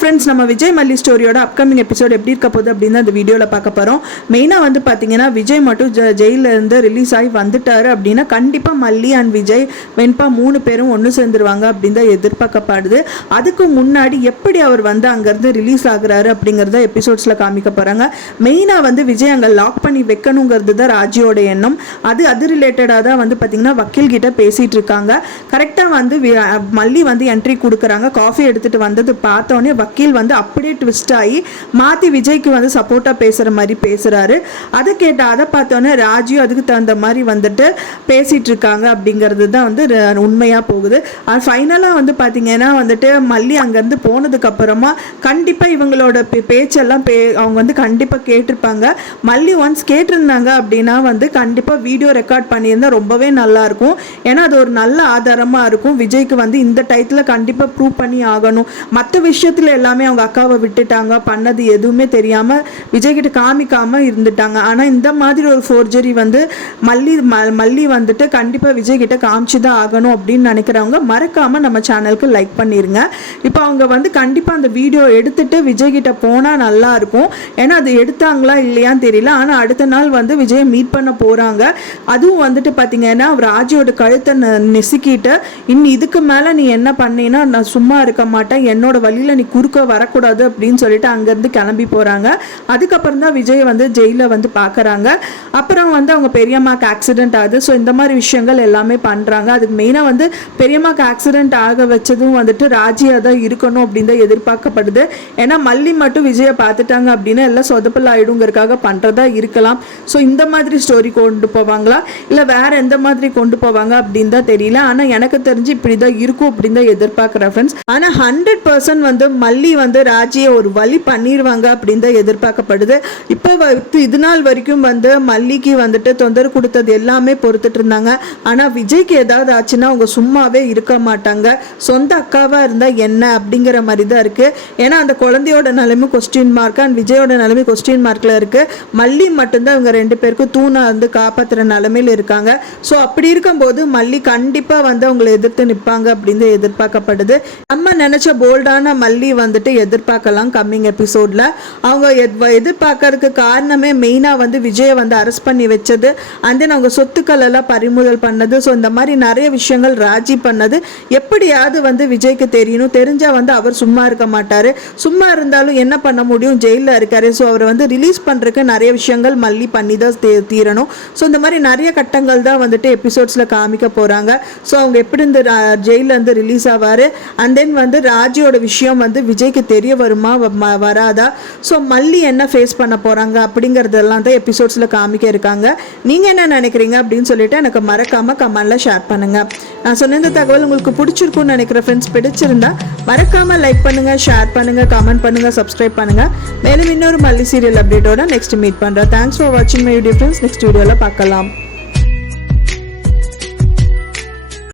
Friends நம்ம விஜய் மல்லி ஸ்டோரியோட upcoming episode எப்படி இருக்க போகுது அப்படின்னு அந்த வீடியோவில் பார்க்க போகிறோம் மெயினாக வந்து பார்த்தீங்கன்னா விஜய் மட்டும் ஜ ஜெயிலில் இருந்து ரிலீஸ் ஆகி வந்துட்டாரு அப்படின்னா கண்டிப்பாக மல்லி அண்ட் விஜய் வெண்பா மூணு பேரும் ஒன்று சேர்ந்துருவாங்க அப்படின்னு தான் எதிர்பார்க்கப்படுது. அதுக்கு முன்னாடி எப்படி அவர் வந்து அங்கேருந்து ரிலீஸ் ஆகுறாரு அப்படிங்கிறத எபிசோட்ஸில் காமிக்க போகிறாங்க மெயினாக வந்து விஜய் அங்கே லாக் பண்ணி வைக்கணுங்கிறது தான் ராஜியோட எண்ணம். அது அது ரிலேட்டடாக தான் வந்து பார்த்தீங்கன்னா வக்கீல் கிட்ட பேசிகிட்டு இருக்காங்க. கரெக்டாக வந்து மல்லி வந்து என்ட்ரி கொடுக்குறாங்க. காஃபி எடுத்துகிட்டு வந்தது பார்த்தோன்னே வக்கீல் வந்து அப்படியே ட்விஸ்ட் ஆகி மாற்றி விஜய்க்கு வந்து சப்போர்ட்டாக பேசுகிற மாதிரி பேசுகிறாரு அதை கேட்ட அதை பார்த்தோன்னே ராஜியும் அதுக்கு தகுந்த மாதிரி வந்துட்டு பேசிகிட்டு இருக்காங்க அப்படிங்கிறது தான் வந்து உண்மையாக போகுது. ஃபைனலாக வந்து பார்த்தீங்கன்னா வந்துட்டு மல்லி அங்கேருந்து போனதுக்கப்புறமா கண்டிப்பாக இவங்களோட பே- பேச்செல்லாம் பே அவங்க வந்து கண்டிப்பாக கேட்டிருப்பாங்க. மல்லி ஒன்ஸ் கேட்டிருந்தாங்க அப்படின்னா வந்து கண்டிப்பாக வீடியோ ரெக்கார்ட் பண்ணியிருந்தா ரொம்பவே நல்லாயிருக்கும் ஏன்னா அது ஒரு நல்ல ஆதாரமாக இருக்கும். விஜய்க்கு வந்து இந்த டயத்தில் கண்டிப்பாக ப்ரூவ் பண்ணி ஆகணும். மற்ற விஷயத்தில் எல்லாமே அவங்க அக்காவை விட்டுட்டாங்க. பண்ணது எதுவுமே தெரியாமல் விஜய்கிட்ட காமிக்காமல் இருந்துட்டாங்க. ஆனால் இந்த மாதிரி ஒரு ஃபோர்ஜரி வந்து மல்லி ம மல்லி வந்துட்டு கண்டிப்பாக விஜய்கிட்ட காமிச்சு தான் ஆகணும் அப்படின்னு நினைக்கிறவங்க மறக்காமல் நம்ம சேனலுக்கு லைக் பண்ணிடுங்க இப்போ அவங்க வந்து கண்டிப்பாக அந்த வீடியோ எடுத்துட்டு விஜய்கிட்ட போனால் நல்லாயிருக்கும் ஏன்னா அது எடுத்தாங்களா இல்லையான்னு தெரியல. ஆனால் அடுத்த நாள் வந்து விஜயை மீட் பண்ண போகிறாங்க அதுவும் வந்துட்டு பார்த்தீங்கன்னா ராஜியோட கழுத்தை நெசுக்கிட்டு இனி இதுக்கு மேலே நீ என்ன பண்ணீன்னா நான் சும்மா இருக்க மாட்டேன். என்னோட வழியில் நீ குறுக்க வரக்கூடாது அப்படின்னு சொல்லிட்டு அங்கேருந்து கிளம்பி போகிறாங்க அதுக்கப்புறம் தான் விஜய் வந்து ஜெயிலில் வந்து பார்க்குறாங்க. அப்புறம் வந்து அவங்க பெரியம்மாக்கு ஆக்சிடென்ட் ஆகுது. ஸோ இந்த மாதிரி விஷயங்கள் எல்லாமே பண்ணுறாங்க அதுக்கு மெயினாக வந்து பெரியம்மாக்கு ஆக்சிடென்ட் ஆக வச்சதும் வந்துட்டு ராஜியாக தான் இருக்கணும் அப்படின்னு தான் எதிர்பார்க்கப்படுது. ஏன்னா மல்லி மட்டும் விஜயை பார்த்துட்டாங்க அப்படின்னா எல்லாம் சொதப்பல் ஆயிடுங்கிறதுக்காக பண்ணுறதா இருக்கலாம். ஸோ இந்த மாதிரி ஸ்டோரி கொண்டு போவாங்களா? இல்லை வேறு எந்த மாதிரி கொண்டு போவாங்க அப்படின்னு தான் தெரியல. ஆனால் எனக்கு தெரிஞ்சு இப்படி தான் இருக்கும் அப்படின்னு தான் எதிர்பார்க்குறேன் ஃப்ரெண்ட்ஸ் ஆனால் ஹண்ட்ரட் பர்சன்ட் வந்து மல்லி வந்து ராஜியை ஒரு வழி பண்ணிடுவாங்க அப்படின்னு தான் எதிர்பார்க்கப்படுது. இப்போ வந்து இது நாள் வரைக்கும் வந்து மல்லிக்கு வந்துட்டு தொந்தரவு கொடுத்தது எல்லாமே பொறுத்துட்டு இருந்தாங்க. ஆனால் விஜய்க்கு ஏதாவது ஆச்சுன்னா அவங்க சும்மாவே இருக்க மாட்டாங்க. சொந்த அக்காவாக இருந்தால் என்ன அப்படிங்கிற மாதிரி தான் இருக்குது ஏன்னா அந்த குழந்தையோட நிலைமை கொஸ்டின் மார்க் அண்ட் விஜயோட நிலைமை கொஸ்டின் மார்க்கில் இருக்குது மல்லி மட்டும்தான் இவங்க ரெண்டு பேருக்கும் தூணை வந்து காப்பாற்றுற நிலமையில இருக்காங்க. ஸோ அப்படி இருக்கும்போது மல்லி கண்டிப்பாக வந்து அவங்களை எதிர்த்து நிற்பாங்க அப்படின்னு எதிர்பார்க்கப்படுது. நம்ம நினச்ச போல்டான மல்லி வந்துட்டு எதிர்பார்க்கலாம் கம்மிங் எபிசோடில் அவங்க எத்- எதிர்பார்க்கறதுக்கு காரணமே மெயினாக வந்து விஜயை வந்து அரெஸ்ட் பண்ணி வச்சது. அண்ட் தென் அவங்க சொத்துக்கள் எல்லாம் பறிமுதல் பண்ணது. ஸோ இந்த மாதிரி நிறைய விஷயங்கள் ராஜி பண்ணது. எப்படியாவது வந்து விஜய்க்கு தெரியணும். தெரிஞ்சால் வந்து அவர் சும்மா இருக்க மாட்டார். சும்மா இருந்தாலும் என்ன பண்ண முடியும்? ஜெயிலில் இருக்காரு. ஸோ அவரை வந்து ரிலீஸ் பண்ணுறதுக்கு நிறைய விஷயங்கள் மல்லி பண்ணி தான் தீரணும். ஸோ இந்த மாதிரி நிறைய கட்டங்கள் தான் வந்துட்டு எபிசோட்ஸில் காமிக்க போகிறாங்க ஸோ அவங்க எப்படி இந்த ஜெயிலில் இருந்து ரிலீஸ் ஆவார்? அண்ட் தென் வந்து ராஜியோட விஷயம் வந்து விஜய்க்கு தெரிய வருமா வ- வராதா? ஸோ மல்லி என்ன ஃபேஸ் பண்ண போகிறாங்க அப்படிங்கிறதெல்லாம் தான் எபிசோட்ஸில் காமிக்க இருக்காங்க. நீங்கள் என்ன நினைக்கிறீங்க அப்படின்னு சொல்லிட்டு எனக்கு மறக்காமல் கமெண்டில் ஷேர் பண்ணுங்கள் நான் சொன்ன இந்த தகவல் உங்களுக்கு பிடிச்சிருக்கும்னு நினைக்கிற ஃப்ரெண்ட்ஸ் பிடிச்சிருந்தா மறக்காமல் லைக் பண்ணுங்கள் ஷேர் பண்ணுங்கள் கமெண்ட் பண்ணுங்கள் சப்ஸ்கிரைப் பண்ணுங்கள் மேலும் இன்னொரு மல்லி சீரியல் அப்டேட்டோட நெக்ஸ்ட் மீட் பண்ணுறேன் தேங்க்ஸ் ஃபார் வாட்சிங் மை வீடியோ ஃப்ரெண்ட்ஸ் நெக்ஸ்ட் வீடியோவில் பார்க்கலாம்.